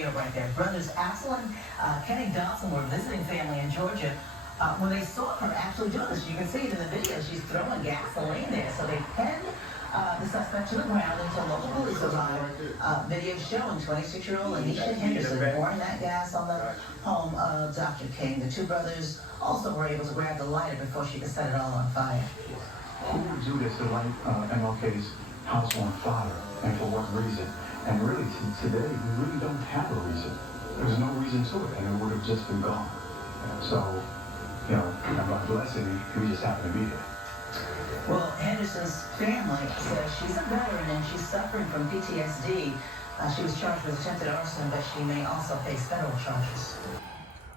video right there. Brothers Axle and Kenny Dodson were visiting family in Georgia when they saw her actually doing this. You can see it in the video. She's throwing gasoline there. So they pinned the suspect to the ground until local police arrived. Video showing 26-year-old Anisha Henderson pouring that gas on the home of Dr. King. The two brothers also were able to grab the lighter before she could set it all on fire. Who would do this to light MLK's house on fire, and for what reason? And really, today, we really don't have a reason. There's no reason to it, and it would have just been gone. So, you know, God bless it, we just happen to be there. Well, Henderson's family says she's a veteran and she's suffering from PTSD. She was charged with attempted arson, but she may also face federal charges.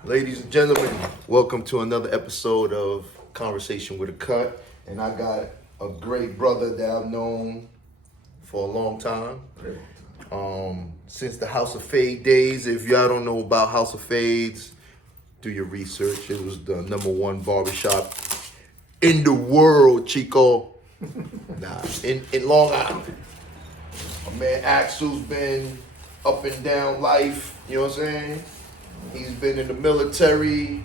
Ladies and gentlemen, welcome to another episode of Conversation with a Cut. And I got a great brother that I've known for a long time. Since the House of Fade days. If y'all don't know about House of Fades, do your research. It was the #1 barbershop in the world, Chico. in Long Island. My man Axel's been up and down life, you know what I'm saying? He's been in the military.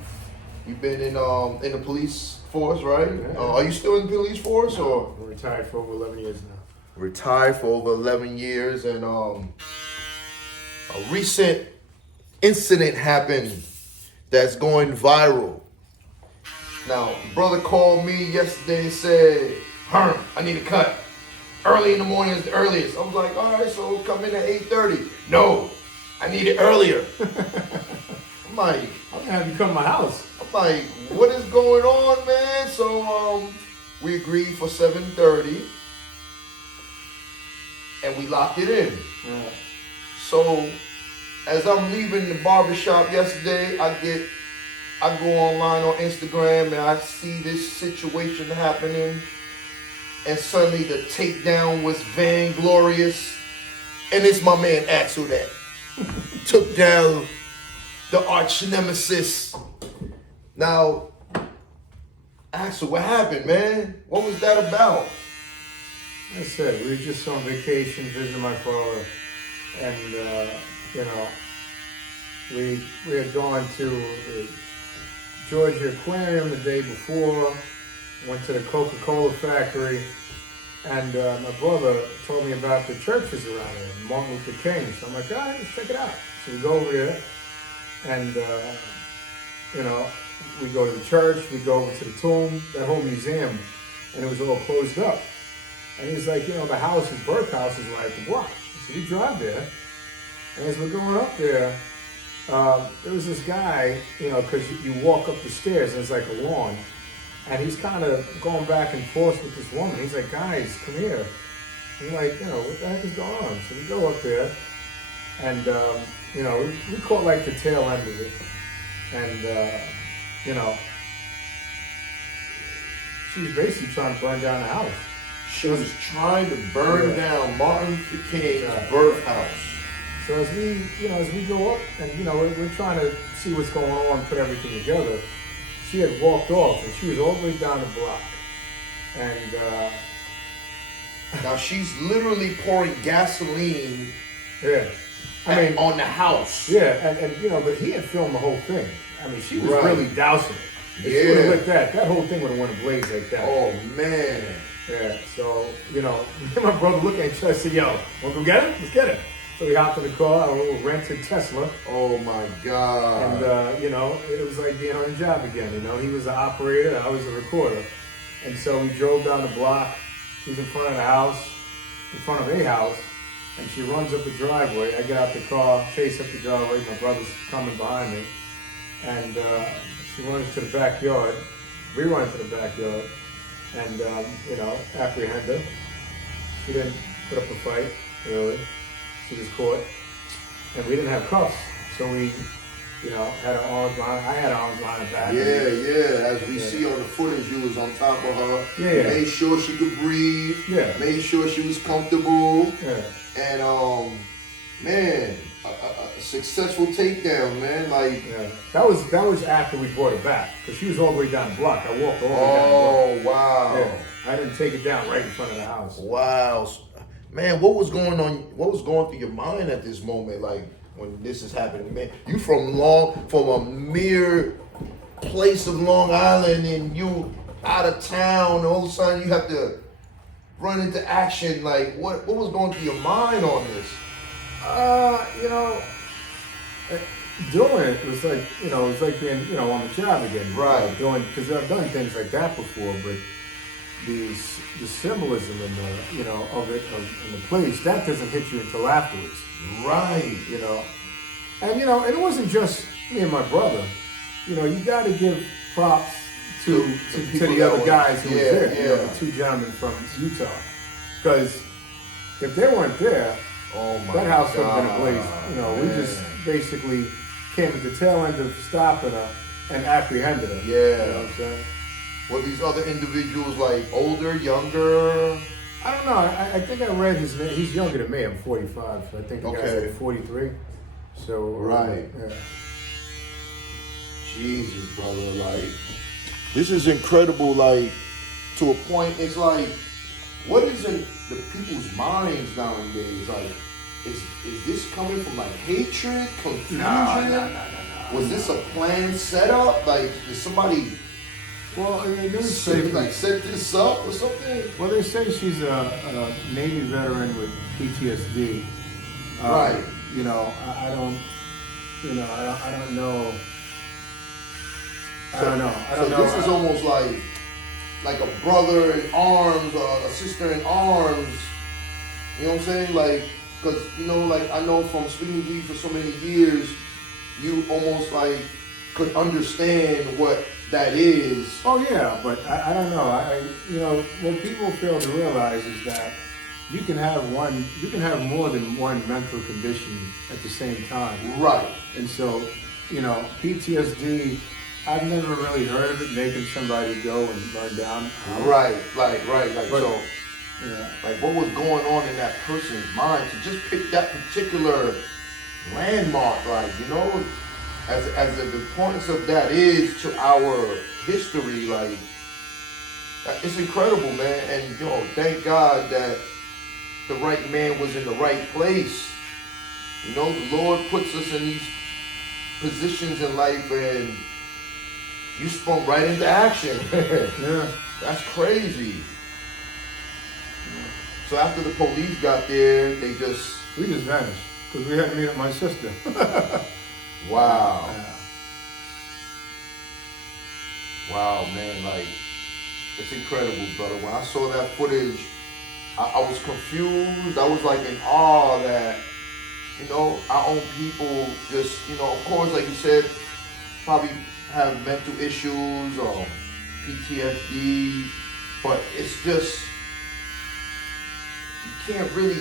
He's been in the police force, right? Yeah. Are you still in the police force, or? I'm retired for over 11 years now. Retired for over 11 years, and a recent incident happened that's going viral. Now, brother called me yesterday and said, Herm, I need a cut. Early in the morning is the earliest. I was like, all right, so come in at 8:30. No, I need it earlier. I'm like, I'm gonna have you come to my house. I'm like, what is going on, man? So we agreed for 7:30, and we locked it in. Yeah. So as I'm leaving the barbershop yesterday, I go online on Instagram and I see this situation happening, and suddenly the takedown was vainglorious, and it's my man Axel that took down the arch nemesis. Now, Axel, what happened, man? What was that about? I said, we were just on vacation visiting my father, and you know, we had gone to the Georgia Aquarium the day before, went to the Coca-Cola factory, and my brother told me about the churches around there, Martin Luther King. So I'm like, all right, let's check it out. So we go over there, and you know, we go to the church, we go over to the tomb, that whole museum, and it was all closed up. And he's like, you know, the house, his birth house is right at the block. So we drive there, and as we're going up there, there was this guy, you know, because you walk up the stairs and it's like a lawn, and he's kind of going back and forth with this woman. He's like, guys, come here. And we're like, you know, what the heck is going on? So we go up there, and, you know, we caught like the tail end of it. And, you know, she was basically trying to burn down the house. She was trying to burn down Martin Luther King's birth house. So as we go up, and you know, we're trying to see what's going on, put everything together. She had walked off, and she was all the way down the block. And now she's literally pouring gasoline. Yeah, I mean, on the house. Yeah, and you know, but he had filmed the whole thing. I mean, she was Right. really dousing it. If she would have lit that whole thing would have went ablaze like that. Oh man. Yeah, so, you know, me and my brother looked at each other and said, yo, wanna go get it? Let's get it. So we hopped in the car, a little rented Tesla. Oh my God. And, you know, it was like being on the job again. You know, he was the operator, I was the recorder. And so we drove down the block. She was in front of the house, in front of a house, and she runs up the driveway. I get out the car, chase up the driveway. My brother's coming behind me. And she runs to the backyard. We run to the backyard. And, you know, apprehend her. She didn't put up a fight, really. She was caught. And we didn't have cuffs. So we, you know, had her arms behind. I had her arms behind her back. Yeah. As we see on the footage, you was on top of her. Yeah. Made sure she could breathe. Yeah. Made sure she was comfortable. Yeah. And, man, a successful takedown, man. Like, yeah. That was after we brought her back, because she was all the way down the block. I walked all the way down the block. oh, wow. Yeah. I didn't take it down right in front of the house. Wow. Man, what was going on? What was going through your mind at this moment? Like, when this is happening, man. You from a mere place of Long Island, and you out of town, and all of a sudden you have to run into action. Like, what was going through your mind on this? You know, doing it was like, you know, it was like being, you know, on the job again. Right. Because I've done things like that before, but the symbolism in the, you know, of it, in the place, that doesn't hit you until afterwards. Right. You know, and you know, and it wasn't just me and my brother. You know, you got to give props to the other guys who were there. Yeah. You know, the two gentlemen from Utah, because if they weren't there, that house would have been ablaze. You know, we just basically came at the tail end of stopping her and apprehended her. Yeah. You know what I'm saying? Were these other individuals like older, younger? I don't know. I think I read his name. He's younger than me. I'm 45, so I think the guy's like 43. So Right. Yeah. Jesus, brother, like, this is incredible, like, to a point, it's like, what is in the people's minds nowadays? Like, is this coming from, like, hatred, confusion? No. Was this a planned setup? Like, did somebody Well, I mean, they set this up or something? Well, they say she's a Navy veteran with PTSD. Right. You know, I don't. You know, I don't know. I don't know. This is almost like a brother in arms, or a sister in arms. You know what I'm saying? Like, because, you know, like, I know from speaking to you for so many years, you almost like could understand what that is. Oh yeah, but I don't know. You know, what people fail to realize is that you can have more than one mental condition at the same time. Right. And so, you know, PTSD, I've never really heard of it making somebody go and burn down. Right. Like, But, so, yeah. like, what was going on in that person's mind to just pick that particular landmark, like, you know, as the importance of that is to our history, like, it's incredible, man. And, you know, thank God that the right man was in the right place. You know, the Lord puts us in these positions in life, and you sprung right into action. Yeah. That's crazy. So after the police got there, we just vanished because we had to meet up my sister. Wow. Yeah. Wow, man, like, it's incredible, brother. When I saw that footage, I was confused. I was like in awe that, you know, our own people just, you know, of course, like you said, probably have mental issues or PTSD, but it's just, you can't really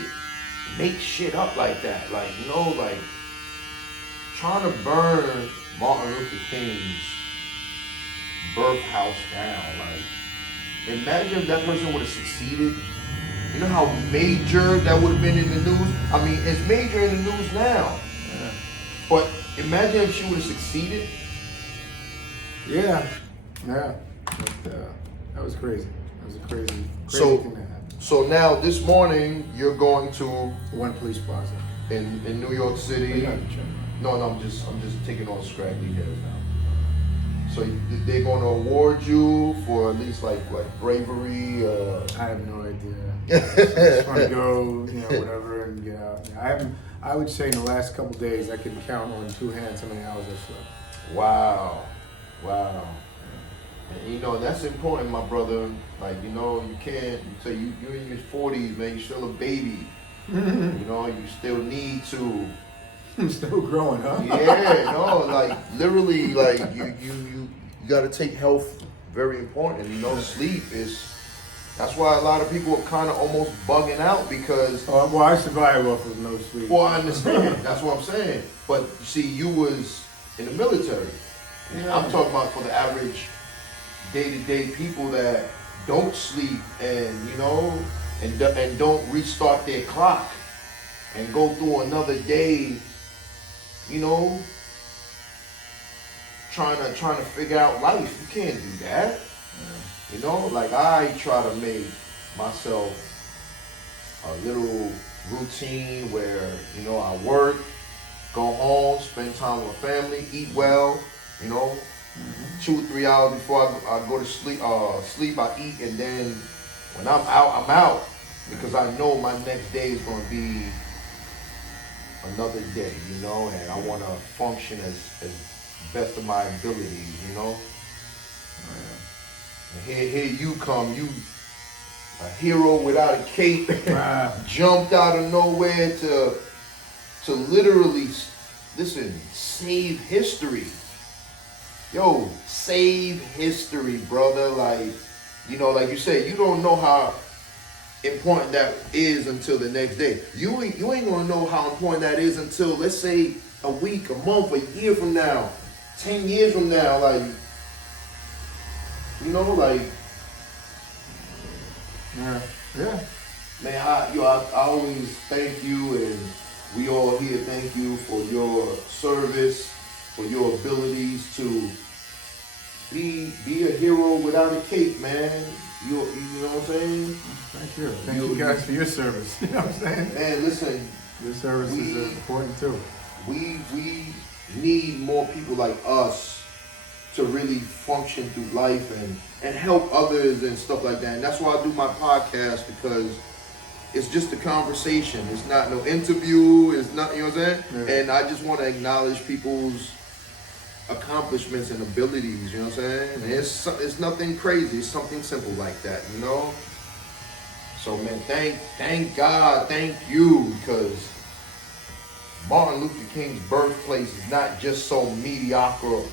make shit up like that. Like, you know, like, trying to burn Martin Luther King's birth house down. Like, imagine if that person would have succeeded. You know how major that would have been in the news? I mean, it's major in the news now. Yeah. But imagine if she would have succeeded. Yeah. But, that was crazy. That was a crazy thing that happened. So now this morning you're going to One Police Plaza. in New York City. You have to check. No, I'm just taking all scrappy details now. So they're going to award you for at least like bravery. I have no idea. I just want to go, you know, whatever, and get out. I would say in the last couple of days I could count on two hands how many hours I slept. Wow. And, you know, that's important, my brother. Like, you know, you can't say you're in your 40s, man. You're still a baby. You know, you still need to. I'm still growing, huh? Yeah, no, like literally, like you got to take health very important. You know, sleep is. That's why a lot of people are kind of almost bugging out because. Well, I survived off of no sleep. Well, I understand. That's what I'm saying. But you see, you was in the military. Yeah. I'm talking about for the average day-to-day people that don't sleep and, you know, and don't restart their clock and go through another day, you know, trying to figure out life. You can't do that. Yeah. You know, like I try to make myself a little routine where, you know, I work, go home, spend time with family, eat well, you know. 2 or 3 hours before I go to sleep, I eat, and then when I'm out, I'm out. Because I know my next day is going to be another day, you know, and I want to function as best of my abilities, you know. And here you come, you a hero without a cape, jumped out of nowhere to literally, listen, save history. Yo, save history, brother. Like, you know, like you said, you don't know how important that is until the next day. You ain't gonna know how important that is until, let's say, a week, a month, a year from now, 10 years from now. Like, you know, like, yeah. man, I always thank you, and we all here thank you for your service, for your abilities to be a hero without a cape, man. You know what I'm saying? Thank you. Thank you guys for your service. You know what I'm saying? Man, listen. Your service is important too. We need more people like us to really function through life and help others and stuff like that. And that's why I do my podcast, because it's just a conversation. It's not no interview. It's not, you know what I'm saying? Yeah. And I just want to acknowledge people's accomplishments and abilities, you know what I'm saying? And it's nothing crazy. It's something simple like that, you know? So, man, thank God, thank you, because Martin Luther King's birthplace is not just some mediocre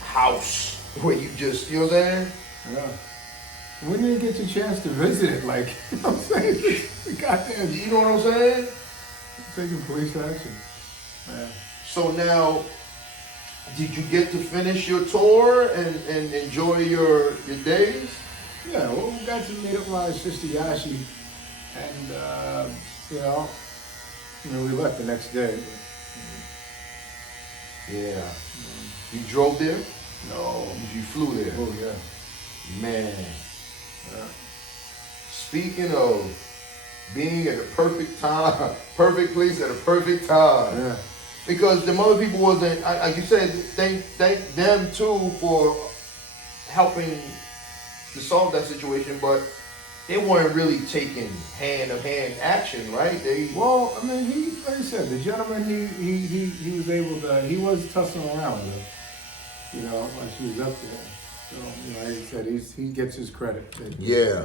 house where you just, you know what I'm saying? Yeah. When did you get your chance to visit it? Like, you know what I'm saying? We got there. You know what I'm saying? Taking police action. Yeah. So now, did you get to finish your tour and enjoy your days? Yeah, well, we got to meet up with my sister Yashi, and you know, we left the next day. Yeah. You drove there? No. You flew there? Oh, yeah. Man. Speaking of being at the perfect time, perfect place at a perfect time. Yeah. Because the other people wasn't, like you said, thank them too for helping to solve that situation, but they weren't really taking hand-to-hand action, right? Well, I mean, like I said, the gentleman, he was able to, he was tussling around with her, you know, while she was up there. So, you know, like I said, he gets his credit. Yeah.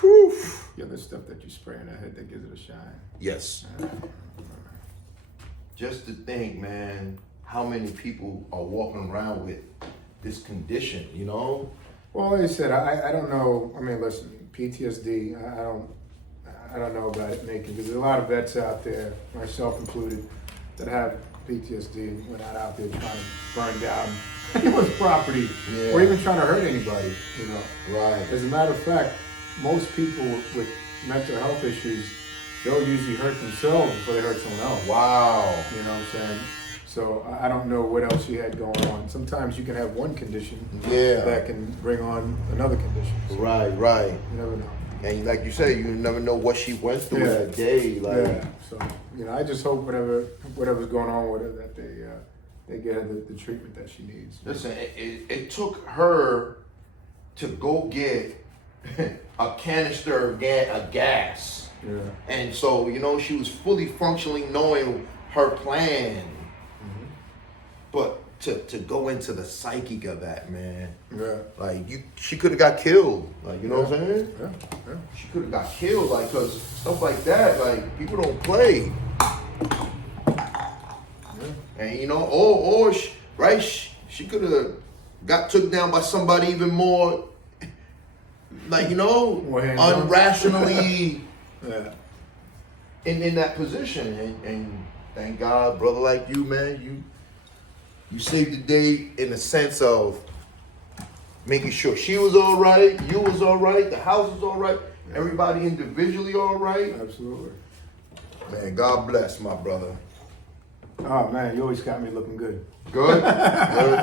Whew. Yeah, the stuff that you spray in her head that gives it a shine. Yes. Just to think, man, how many people are walking around with this condition, you know? Well, like I said, I don't know. I mean, listen, PTSD, I don't know about it, Nathan, because there's a lot of vets out there, myself included, that have PTSD and went out there trying to burn down anyone's property, or even trying to hurt anybody, you know? Right. As a matter of fact, most people with mental health issues, they'll usually hurt themselves before they hurt someone else. Wow. You know what I'm saying? So I don't know what else you had going on. Sometimes you can have one condition that can bring on another condition. So right. you never know. And like you say, you never know what she went through that day. Like, So, you know, I just hope whatever's going on with her, that they get her the treatment that she needs. Listen, it took her to go get a canister of gas. Yeah. And so, you know, she was fully functionally knowing her plan. Mm-hmm. But to go into the psyche of that, man. Yeah. Like, she could have got killed. Like, you know what I'm saying? Yeah. She could have got killed, like, because stuff like that, like, people don't play. Yeah. And, you know, or she could have got took down by somebody even more, like, you know, unrationally in that position. And thank God, brother like you, man, you saved the day in the sense of making sure she was all right, you was all right, the house was all right, everybody individually all right. Absolutely. Man, God bless, my brother. Oh, man, you always got me looking good. Good? Good.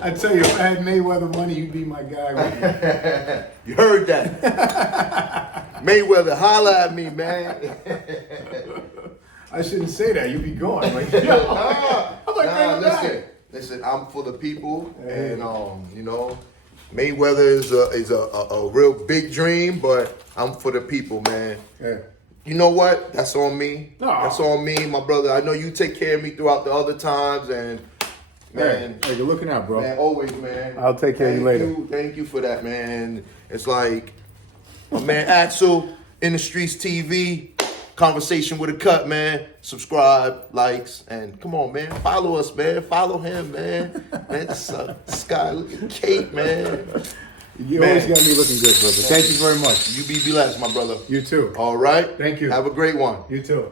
I tell you, if I had Mayweather money, you'd be my guy. You heard that. Mayweather, holla at me, man. I shouldn't say that. You be going. I'm like, yo. I'm like, bring him back. Listen, I'm for the people, and you know, Mayweather is a real big dream, but I'm for the people, man. Yeah. You know what? That's on me. No. That's on me, my brother. I know you take care of me throughout the other times, and man, Hey, you're looking out, bro. man, always, man. I'll take care of you later. Thank you for that, man. It's like my man Axel, In the Streets TV, Conversation with a Cut, man. Subscribe, likes, and come on, man. Follow us, man. Follow him, man. Man, this guy, look at Kate, man. You always got me looking good, brother. Thank you very much. You be blessed, my brother. You too. All right? Thank you. Have a great one. You too.